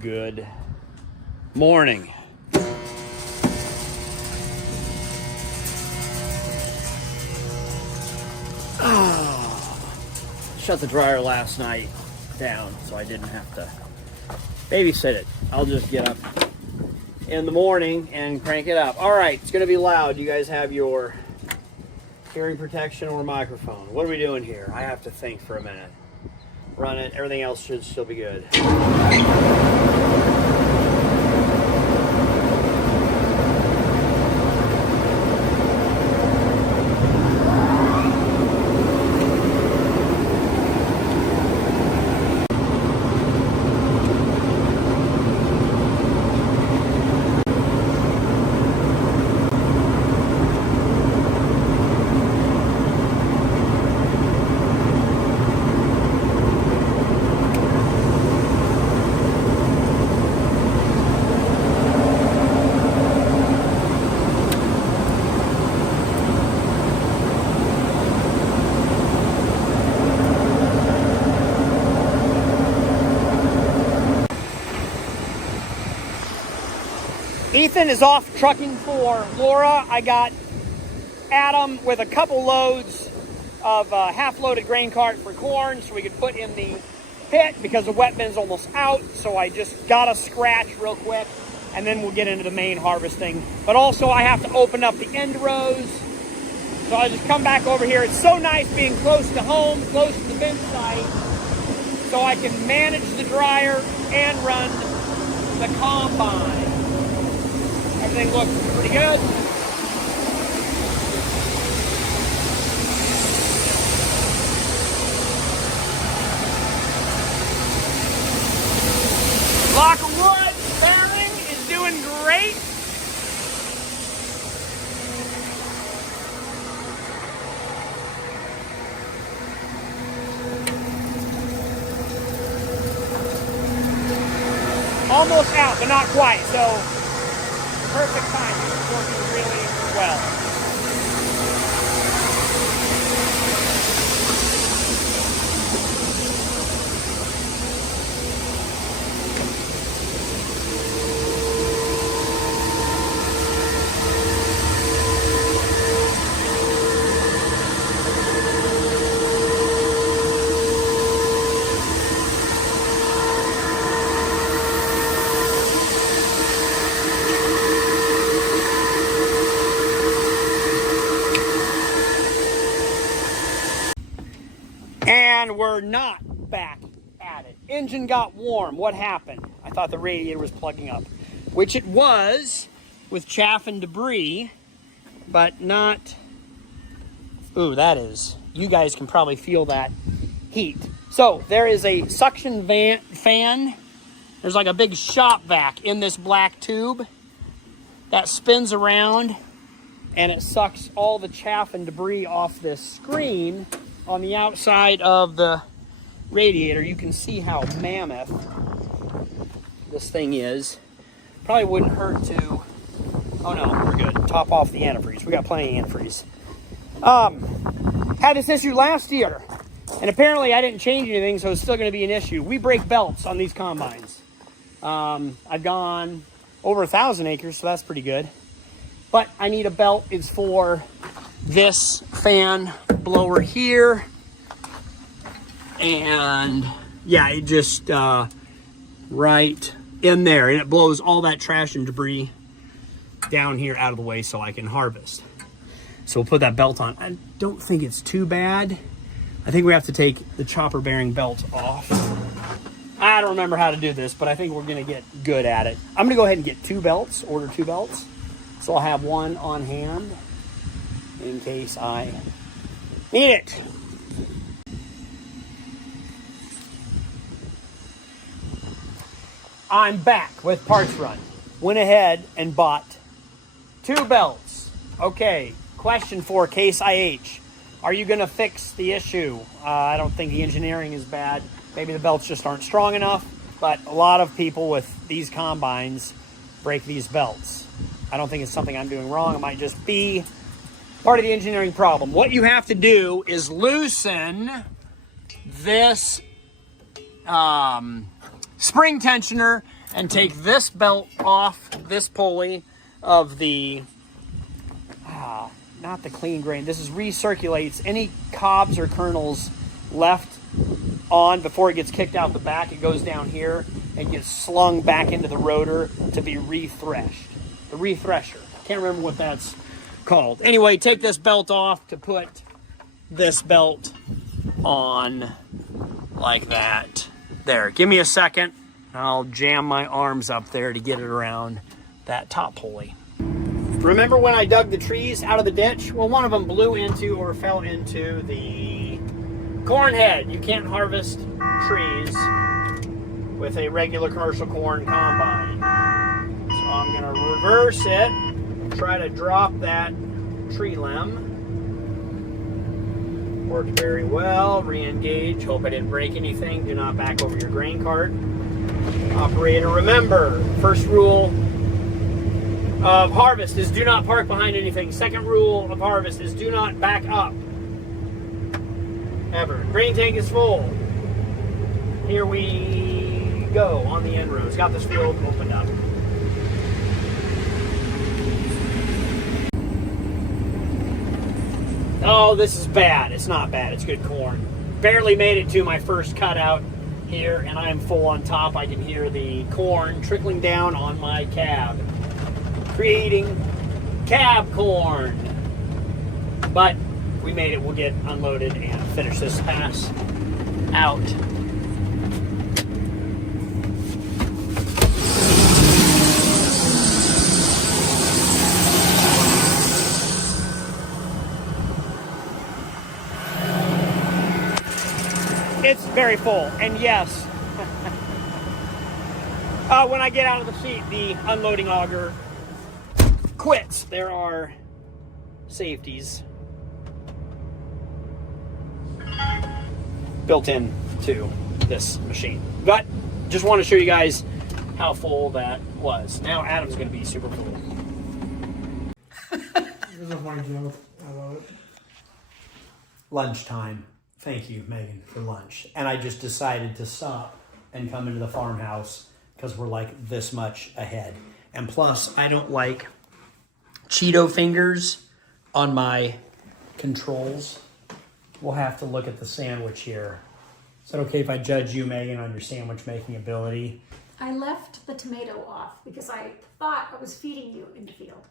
Good morning. Shut the dryer last night down so I didn't have to babysit it. I'll just get up in the morning and crank it up. All right, it's gonna be loud. You guys have your hearing protection or microphone. What are we doing here? I have to think for a minute. Run it. Everything else should still be good. Ethan is off trucking for Laura. I got Adam with a couple loads of half-loaded grain cart for corn so we could put in the pit because the wet bin's almost out. So I just got a scratch real quick and then we'll get into the main harvesting. But also I have to open up the end rows. So I just come back over here. It's so nice being close to home, close to the bin site, so I can manage the dryer and run the combine. Everything looks pretty good. Block of wood bearing is doing great. Almost out, but not quite. So perfect timing. It's working really well. And we're not back at it. Engine got warm. What happened? I thought the radiator was plugging up, which it was with chaff and debris, but not. Ooh, that is. You guys can probably feel that heat. So there is a suction fan. There's like a big shop vac in this black tube that spins around and it sucks all the chaff and debris off this screen. On the outside of the radiator, you can see how mammoth this thing is. Probably wouldn't hurt to, oh no, we're good. Top off the antifreeze. We got plenty of antifreeze. Had this issue last year, and apparently I didn't change anything, so it's still gonna be an issue. We break belts on these combines. I've gone over 1,000 acres, so that's pretty good. But I need a belt. It's for this fan blower here, and yeah, it just right in there, and it blows all that trash and debris down here out of the way so I can harvest. So we'll put that belt on. I don't think it's too bad. I think we have to take the chopper bearing belt off. I don't remember how to do this, but I think we're gonna get good at it. I'm gonna go ahead and get order two belts, so I'll have one on hand in case I need it. I'm back with Parts Run. Went ahead and bought two belts. Okay, question for Case IH. Are you gonna fix the issue? I don't think the engineering is bad. Maybe the belts just aren't strong enough, but a lot of people with these combines break these belts. I don't think it's something I'm doing wrong. It might just be part of the engineering problem. What you have to do is loosen this spring tensioner and take this belt off, this pulley of the, not the clean grain. This is recirculates any cobs or kernels left on before it gets kicked out the back. It goes down here and gets slung back into the rotor to be rethreshed. The rethresher. Can't remember what that's called. Anyway, take this belt off to put this belt on like that. There, give me a second. I'll jam my arms up there to get it around that top pulley. Remember when I dug the trees out of the ditch? Well, one of them blew into or fell into the corn head. You can't harvest trees with a regular commercial corn combine. So I'm gonna reverse it, try to drop that tree limb. Worked very well, re-engage. Hope I didn't break anything. Do not back over your grain cart. Operator, remember, first rule of harvest is do not park behind anything. Second rule of harvest is do not back up. Ever. Grain tank is full. Here we go on the end rows. Got this field opened up. Oh, this is bad. It's not bad. It's good corn. Barely made it to my first cutout here, and I am full on top. I can hear the corn trickling down on my cab, creating cab corn. But we made it. We'll get unloaded and finish this pass out. It's very full, and yes, when I get out of the seat, the unloading auger quits. There are safeties built in to this machine, but just want to show you guys how full that was. Now Adam's going to be super full. This is a funny joke. I love it. Lunchtime. Thank you, Megan, for lunch. And I just decided to stop and come into the farmhouse because we're like this much ahead. And plus, I don't like Cheeto fingers on my controls. We'll have to look at the sandwich here. Is that okay if I judge you, Megan, on your sandwich making ability? I left the tomato off because I thought I was feeding you in the field.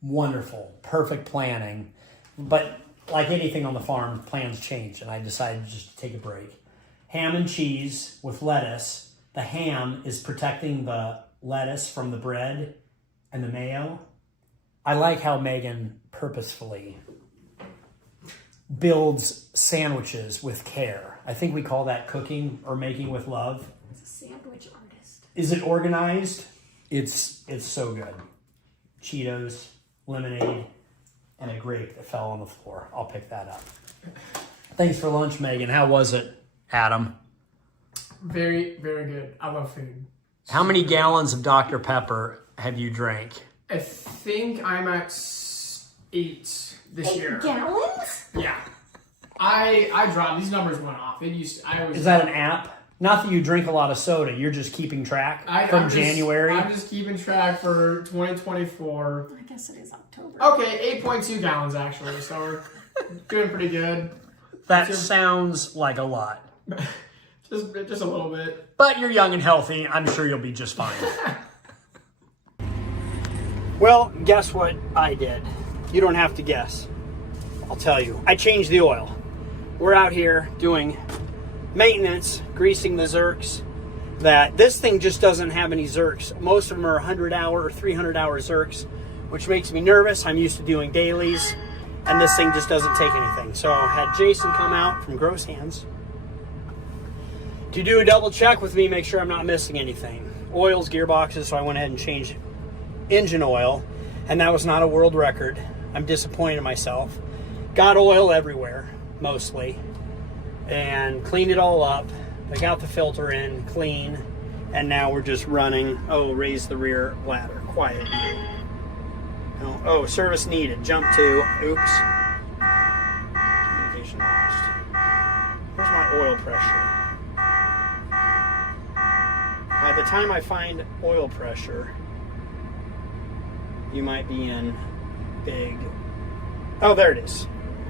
Wonderful. Perfect planning. But like anything on the farm, plans change, and I decided just to take a break. Ham and cheese with lettuce. The ham is protecting the lettuce from the bread and the mayo. I like how Megan purposefully builds sandwiches with care. I think we call that cooking or making with love. It's a sandwich artist. Is it organized? It's so good. Cheetos, lemonade, and a grape that fell on the floor. I'll pick that up. Thanks for lunch, Megan. How was it, Adam? Very, very good. I love food. How many gallons of Dr. Pepper have you drank? I think I'm at 8 this year. Gallons? Yeah. I dropped. These numbers went off. Is that an app? Not that you drink a lot of soda. You're just keeping track from January? I'm just keeping track for 2024. I guess it is October. Okay, 8.2 gallons actually. So we're doing pretty good. That sounds like a lot. Just a little bit. But you're young and healthy. I'm sure you'll be just fine. Well, guess what I did? You don't have to guess. I'll tell you. I changed the oil. We're out here doing maintenance, greasing the Zerks. That this thing just doesn't have any Zerks. Most of them are 100-hour or 300-hour Zerks, which makes me nervous. I'm used to doing dailies, and this thing just doesn't take anything. So I had Jason come out from Gross Hands to do a double check with me, make sure I'm not missing anything. Oils, gearboxes, so I went ahead and changed engine oil, and that was not a world record. I'm disappointed in myself. Got oil everywhere, mostly, and cleaned it all up. I got the filter in, clean, and now we're just running. Oh, raise the rear ladder, quiet. Oh, service needed, jump 2, oops. Communication lost. Where's my oil pressure? By the time I find oil pressure, you might be in big... Oh, there it is.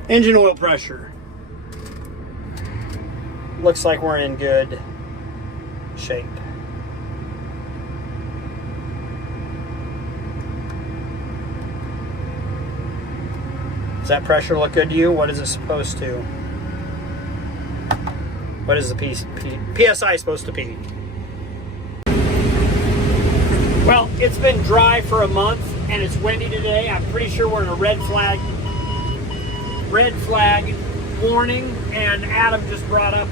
Engine oil pressure. Looks like we're in good shape. Does that pressure look good to you? What is it supposed to? What is the PSI supposed to be? Well, it's been dry for a month and it's windy today. I'm pretty sure we're in a red flag warning, and Adam just brought up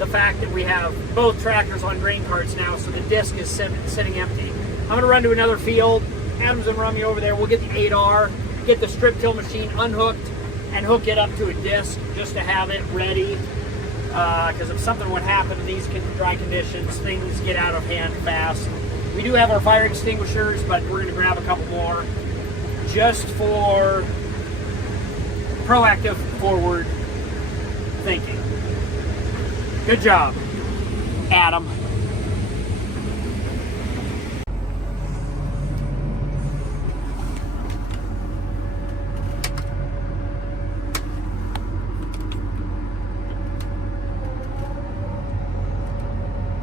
the fact that we have both tractors on grain carts now, so the disc is sitting empty. I'm gonna run to another field. Adam's gonna run me over there. We'll get the 8R, get the strip till machine unhooked and hook it up to a disc just to have it ready. Because if something would happen in these dry conditions, things get out of hand fast. We do have our fire extinguishers, but we're going to grab a couple more just for proactive forward thinking. Good job, Adam.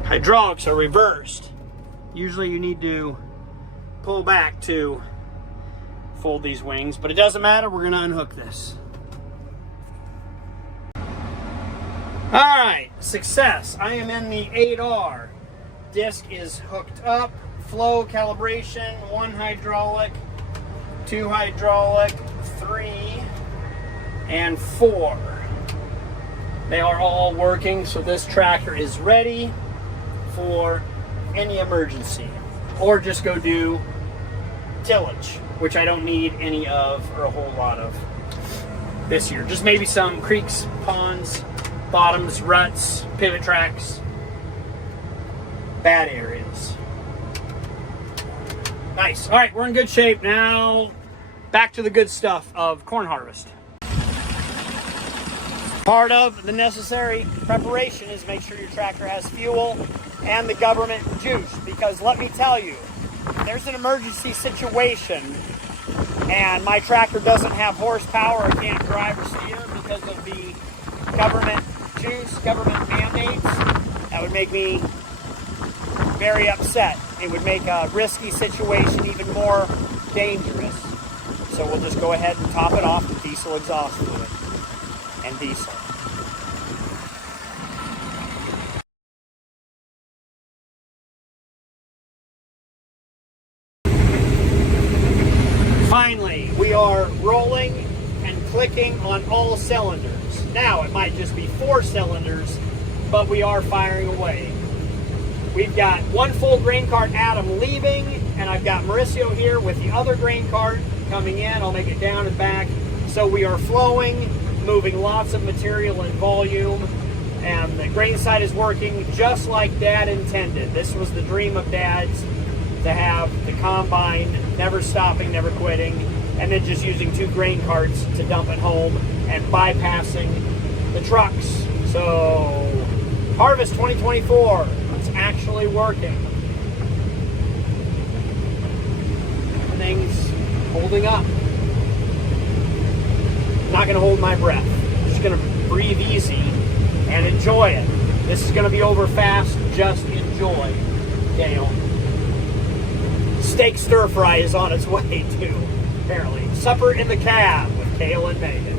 Hydraulics are reversed. Usually you need to pull back to fold these wings, but it doesn't matter. We're gonna unhook this. All right, success. I am in the 8R. Disc is hooked up. Flow calibration, 1 hydraulic, 2 hydraulic, 3, and 4. They are all working, so this tractor is ready for any emergency, or just go do tillage, which I don't need any of or a whole lot of this year. Just maybe some creeks, ponds, bottoms, ruts, pivot tracks, bad areas. Nice. All right, we're in good shape now. Back to the good stuff of corn harvest. Part of the necessary preparation is make sure your tractor has fuel and the government juice, because let me tell you, if there's an emergency situation and my tractor doesn't have horsepower or can't drive or steer because of the government juice, government mandates, that would make me very upset. It would make a risky situation even more dangerous. So we'll just go ahead and top it off with diesel exhaust fluid and diesel. Finally, we are rolling and clicking on all cylinders. Now, it might just be 4 cylinders, but we are firing away. We've got 1 full grain cart Adam leaving, and I've got Mauricio here with the other grain cart coming in. I'll make it down and back. So we are flowing, moving lots of material and volume, and the grain side is working just like Dad intended. This was the dream of Dad's, to have the combine never stopping, never quitting, and then just using 2 grain carts to dump it home and bypassing the trucks. So, harvest 2024, it's actually working. Everything's holding up. I'm not gonna hold my breath. I'm just gonna breathe easy and enjoy it. This is gonna be over fast, just enjoy, Dale. Steak stir fry is on its way too, apparently. Supper in the cab with Kale and Megan.